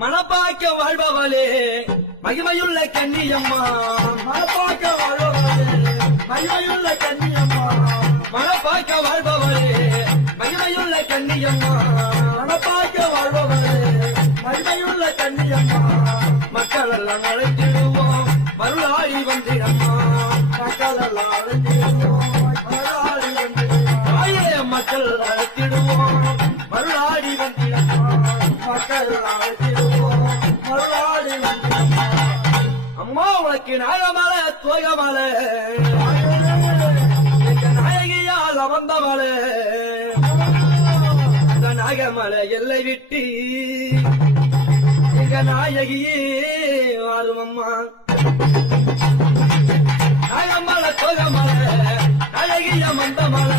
மனப்பாக்க வாழ்பவளே மகிமையுள்ள கன்னியம்மா, மனப்பாக்க வாழ்பவளே மகிமையுள்ள கன்னியம்மா, மனப்பாக்க வாழ்பவளே மகிமையுள்ள கன்னியம்மா, மனப்பாக்க வாழ்பவளே மகிமையுள்ள கன்னியம்மா. மக்கள் எல்லாம் அழைத்திடுவோம் மருளாடி வந்திடம்மா, மக்கள் எல்லாம் அழைத்திடுவோம் மருளாடி வந்திடம்மா. மக்கள் அழைத்திடுவோம் மருளாடி வந்திடம்மா, மக்கள் அழைத்திடுவோம் மருளாடி வந்திடம்மா. அம்மா உனக்கு நாகமல தோகமல நாயகியால் அமர்ந்தமல நாகமல எல்லை விட்டு எங்க நாயகியே வாரும் அம்மா. நாகமல தோகமல நாயகிய மந்தமல